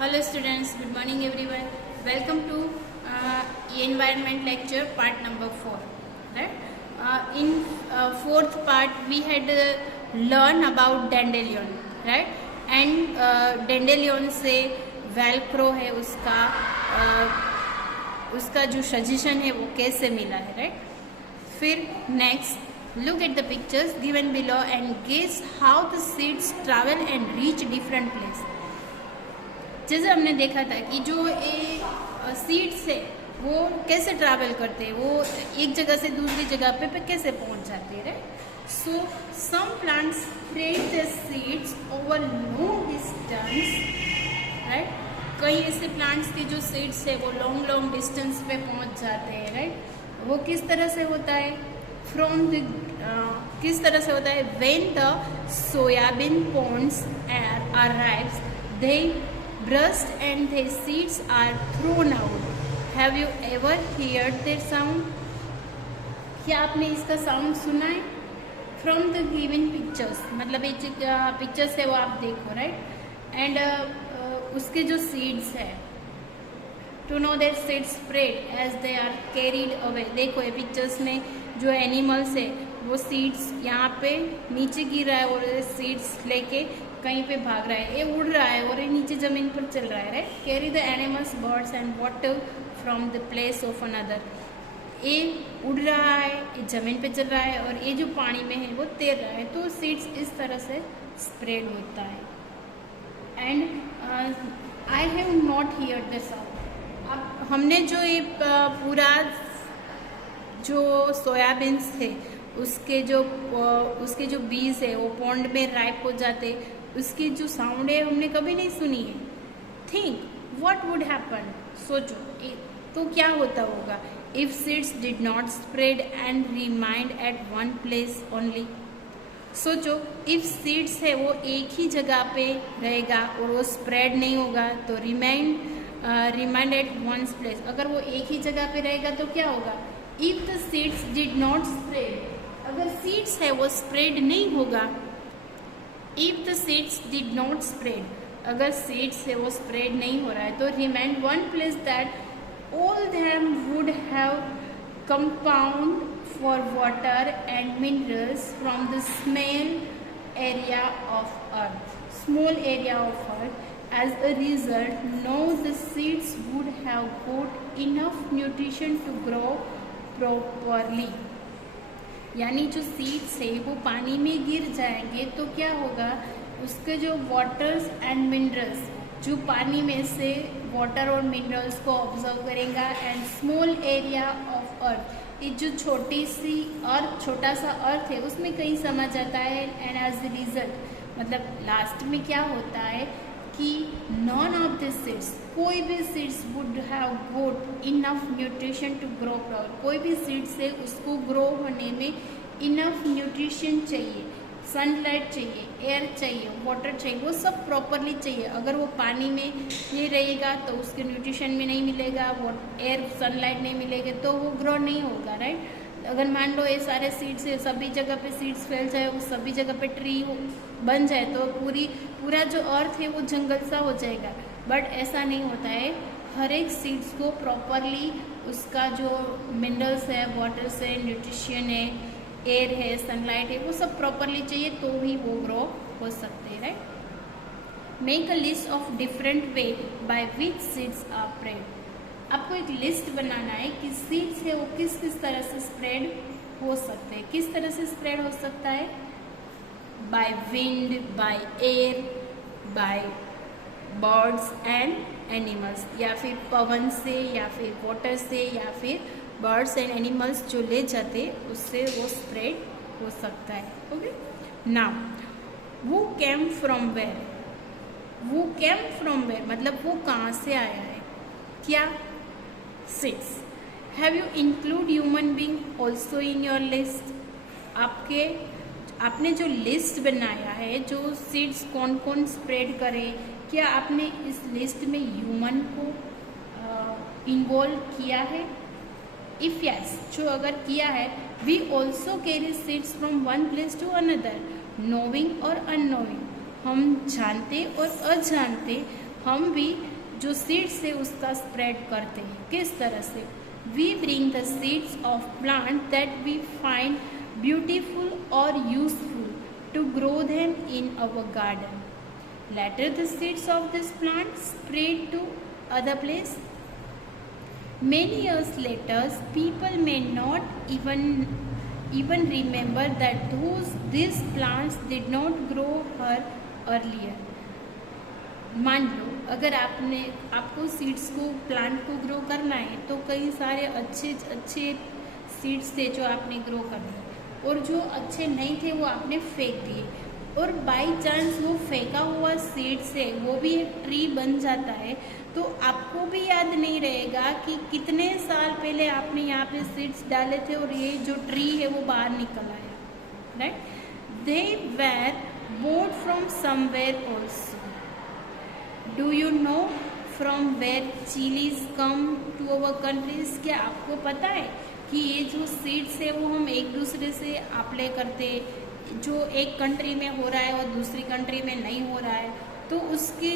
Hello students, good morning everyone. Welcome to environment lecture part number 4. Right? In fourth part we had learn about dandelion, right? And dandelion से velcro है उसका जो suggestion है वो कैसे मिला है, right? फिर next look at the pictures given below and guess how the seeds travel and reach different place. जैसे हमने देखा था कि जो सीड्स है वो कैसे ट्रैवल करते हैं, वो एक जगह से दूसरी जगह पे कैसे पहुंच जाते हैं, right? So some plants spread the seeds over long distance, right? कई ऐसे प्लांट्स के जो सीड्स है वो लॉन्ग डिस्टेंस पे पहुंच जाते हैं, राइट? वो किस तरह से होता है? किस तरह से होता है? When the soybean pods arrives they burst and their seeds are thrown out. Have you ever heard their sound? क्या आपने इसका साउंड सुना है? From the given pictures, मतलब ये पिक्चर्स है वो आप देखो, राइट? एंड उसके जो सीड्स है, to know their seeds spread as they are carried away. देखो ये पिक्चर्स में जो एनिमल्स है वो सीड्स यहाँ पे नीचे गिर रहा है और सीड्स लेके कहीं पे भाग रहा है, ये उड़ रहा है और ये नीचे जमीन पर चल रहा है, right? Carry the animals, birds and water from the place of another. ये उड़ रहा है, ये जमीन पे चल रहा है और ये जो पानी में है वो तैर रहा है. तो सीड्स इस तरह से स्प्रेड होता है. And I have not heard the sound. अब हमने जो ये पूरा जो सोयाबीन्स है उसके जो बीज है वो पॉन्ड में राइप हो जाते, उसकी जो साउंड है हमने कभी नहीं सुनी है. Think what would happen. सोचो तो क्या होता होगा if seeds did not spread and remained at one place only. सोचो इफ सीड्स है वो एक ही जगह पे रहेगा और वो स्प्रेड नहीं होगा तो रिमाइंड एट वन प्लेस. अगर वो एक ही जगह पे रहेगा तो क्या होगा? If the seeds did not spread, अगर सीड्स है वो स्प्रेड नहीं होगा. If the seeds did not spread, अगर सीड्स है वो स्प्रेड नहीं हो रहा है तो remain one place that all them would have compound for water and minerals from the small area of earth. As a result, now the seeds would have got enough nutrition to grow properly. यानी जो seeds है वो पानी में गिर जाएंगे तो क्या होगा? उसके जो वाटर्स एंड मिनरल्स जो पानी में से वाटर और मिनरल्स को ऑब्जर्व करेगा and small area of earth, ये जो छोटा सा अर्थ है उसमें कहीं समा जाता है. एंड एज द रिजल्ट मतलब लास्ट में क्या होता है कि नॉन ऑफ द सीड्स, कोई भी seeds would have got enough nutrition to grow proper. कोई भी सीड्स है उसको ग्रो होने में इनफ न्यूट्रिशन चाहिए, सनलाइट चाहिए, एयर चाहिए, वाटर चाहिए, वो सब प्रॉपरली चाहिए. अगर वो पानी में नहीं रहेगा तो उसके न्यूट्रिशन में नहीं मिलेगा, वो एयर सनलाइट नहीं मिलेगा तो वो ग्रो नहीं होगा, राइट? अगर मान लो ये सारे सीड्स है सभी जगह पे सीड्स फैल जाए, वो सभी जगह पे ट्री बन जाए तो पूरा जो अर्थ है वो जंगल सा हो जाएगा. बट ऐसा नहीं होता है. हर एक सीड्स को प्रॉपरली उसका जो मिनरल्स है, वाटर्स है, न्यूट्रिशन है, एयर है, सनलाइट है, वो सब प्रॉपरली चाहिए तो ही वो ग्रो हो सकते हैं, right? Make a list of different way by which seeds are spread. आपको एक लिस्ट बनाना है कि सीड्स है वो किस तरह से स्प्रेड हो सकते हैं. किस तरह से स्प्रेड हो सकता है? By wind, by air, bye birds and animals, या फिर पवन से, या फिर वाटर से, या फिर बर्ड्स एंड एनिमल्स जो ले जाते उससे वो स्प्रेड हो सकता है. ओके. नाउ वो केम फ्रॉम वेयर. वो केम फ्रॉम वेयर मतलब वो कहाँ से आया है? क्या? Seeds. Have you include human being also in your list. आपने जो लिस्ट बनाया है जो सीड्स कौन कौन स्प्रेड करे, क्या आपने इस लिस्ट में ह्यूमन को इन्वॉल्व किया है? इफ यस, जो अगर किया है, we also carry seeds from one place to another, knowing और अननोविंग. हम जानते और अजानते हम भी जो सीड्स है उसका स्प्रेड करते हैं। किस तरह से? We bring the seeds of plant that we find beautiful और useful to grow them in our garden. Later the seeds of this plant spread to other place. Many years later, people may not even remember that these plants did not grow here earlier. मान लो अगर आपको seeds को plant को grow करना है तो कई सारे अच्छे सीड्स थे जो आपने ग्रो करने, और जो अच्छे नहीं थे वो आपने फेंक दिए, और बाई चांस वो फेंका हुआ सीड से वो भी एक ट्री बन जाता है, तो आपको भी याद नहीं रहेगा कि कितने साल पहले आपने यहाँ पे सीड्स डाले थे और ये जो ट्री है वो बाहर निकल आया, right? They were brought from somewhere also. Do you know from where chillies come to our countries? क्या आपको पता है कि ये जो सीड्स है वो हम एक दूसरे से अप्लाई करते, जो एक कंट्री में हो रहा है और दूसरी कंट्री में नहीं हो रहा है, तो उसके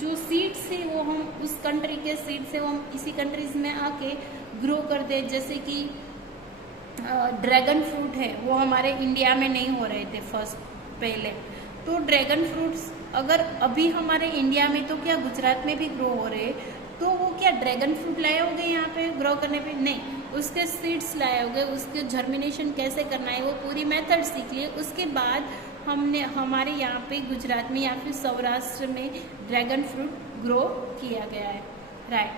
जो सीड्स है वो हम उस कंट्री के सीड्स से वो हम इसी कंट्रीज में आके ग्रो करते हैं। जैसे कि ड्रैगन फ्रूट है वो हमारे इंडिया में नहीं हो रहे थे पहले, तो ड्रैगन फ्रूट्स अगर अभी हमारे इंडिया में तो क्या गुजरात में भी ग्रो हो रहे, तो वो क्या ड्रैगन फ्रूट लाए होंगे यहाँ पे ग्रो करने पे? नहीं, उसके सीड्स लाए होंगे, उसके जर्मिनेशन कैसे करना है वो पूरी मेथड सीख लिए। उसके बाद हमने हमारे यहाँ पे गुजरात में या फिर सौराष्ट्र में ड्रैगन फ्रूट ग्रो किया गया है, right?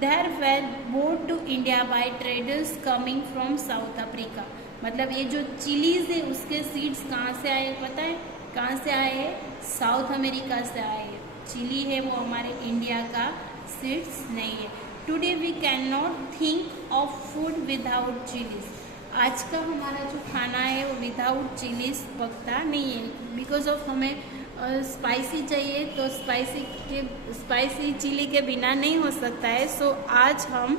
There were brought to India by traders coming from South Africa. मतलब ये जो चिलीज है उसके सीड्स कहाँ से आए पता है? कहाँ से आए हैं? साउथ अमेरिका से आए हैं। चिली है वो हमारे इंडिया का सीड्स नहीं है। Today we can not think of food without chillies. आज का हमारा जो खाना है वो विदाउट चिलीज पकता नहीं है, बिकॉज ऑफ हमें स्पाइसी चाहिए, तो स्पाइसी चिली के बिना नहीं हो सकता है। सो आज हम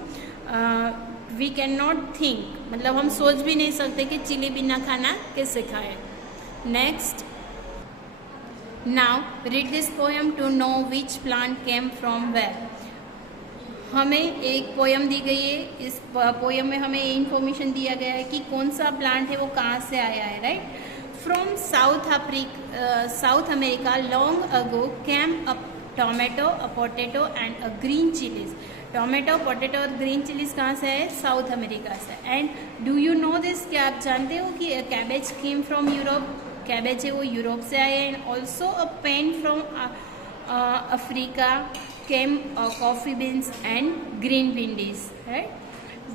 वी कैन नॉट थिंक, मतलब हम सोच भी नहीं सकते कि चिली बिना खाना कैसे खाए। Next, now read this poem to know which plant came from where. हमें एक पोएम दी गई है, इस पोएम में हमें ये इन्फॉर्मेशन दिया गया है कि कौन सा प्लांट है वो कहाँ से आया है, right? From South America long ago came a tomato, a potato and a green chillies. Tomato, potato और ग्रीन चिलीज कहाँ से है? साउथ अमेरिका से। And do you know this, क्या आप जानते हो कि cabbage came from Europe? Cabbage है वो यूरोप से आया है। And also a pen from Africa came coffee beans and green beans, right?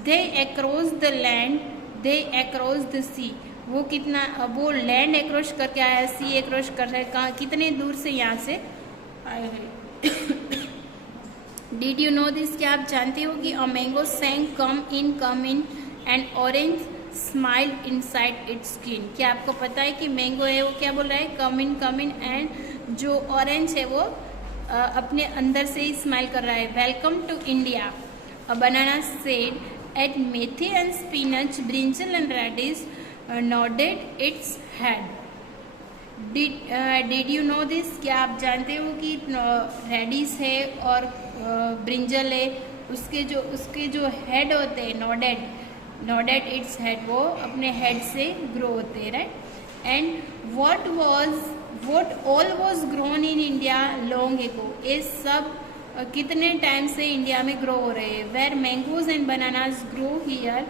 They across the land, they across the sea. वो कितना, वो लैंड एक्रॉस करके आया है, सी एक्रॉस कर रहा है, कहाँ कितने दूर से यहाँ से आए हैं। डिड यू नो दिस, क्या आप जानते हो कि a mango सैंग come in and orange smile inside it's skin. क्या आपको पता है कि मैंगो है वो क्या बोल रहा है? कम इन एंड जो ऑरेंज है वो अपने अंदर से ही स्माइल कर रहा है। Welcome to India, a banana said at methi and spinach brinjal and radish nodded its head. Did you know this, क्या आप जानते हो कि रेडिश है और ब्रिंजल है, उसके जो हेड होते हैं नॉडेड इट्स हेड, वो अपने हेड से ग्रो होते हैं, right? And what all was grown in India long ago, ये सब कितने टाइम से इंडिया में ग्रो हो रहे हैं। where mangoes and bananas grow here,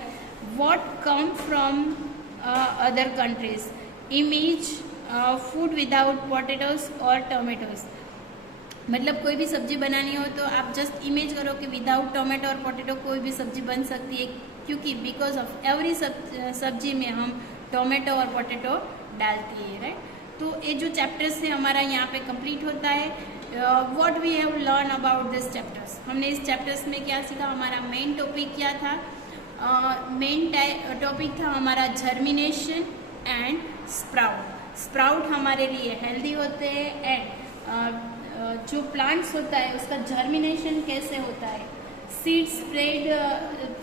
what come from other countries, image food without potatoes or tomatoes। मतलब कोई भी सब्जी बनानी हो तो आप जस्ट इमेज करो कि विदाउट टोमेटो और पोटैटो कोई भी सब्जी बन सकती है, क्योंकि बिकॉज ऑफ एवरी सब्जी में हम टोमेटो और पोटैटो डालती है, राइट? तो ये जो चैप्टर्स है हमारा यहाँ पे कंप्लीट होता है। What we have learn about this chapters, हमने इस चैप्टर्स में क्या सीखा? हमारा मेन टॉपिक क्या था? मेन टॉपिक था हमारा जर्मिनेशन एंड स्प्राउट हमारे लिए हेल्दी होते हैं, एंड जो प्लांट्स होता है उसका जर्मिनेशन कैसे होता है? Seeds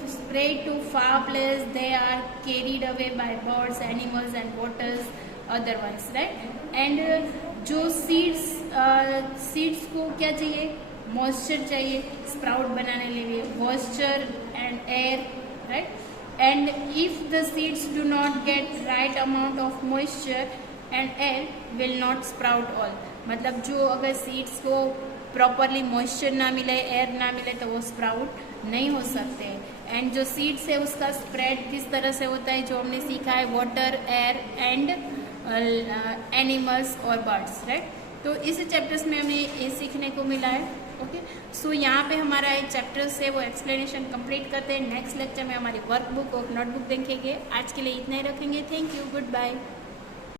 spread to far place, they are carried away by birds, animals and waters other ones, right? And जो सीड्स को क्या चाहिए, मॉइस्चर चाहिए स्प्राउट बनाने के लिए, moisture and air, right. And if the seeds do not get right amount of moisture and air will not sprout all. मतलब जो अगर सीड्स को प्रॉपरली मॉइस्चर ना मिले, एयर ना मिले, तो वो स्प्राउट नहीं हो सकते हैं. एंड जो सीड्स है उसका स्प्रेड किस तरह से होता है, जो हमने सीखा है, वाटर, एयर एंड एनिमल्स और बर्ड्स, राइट. तो इस चैप्टर्स में हमें ये सीखने को मिला है. ओके, सो यहाँ पे हमारा एक चैप्टर्स है वो एक्सप्लेनेशन कंप्लीट करते हैं. नेक्स्ट लेक्चर में हमारी वर्कबुक और नोटबुक देखेंगे. आज के लिए इतना ही रखेंगे. Thank you, good bye.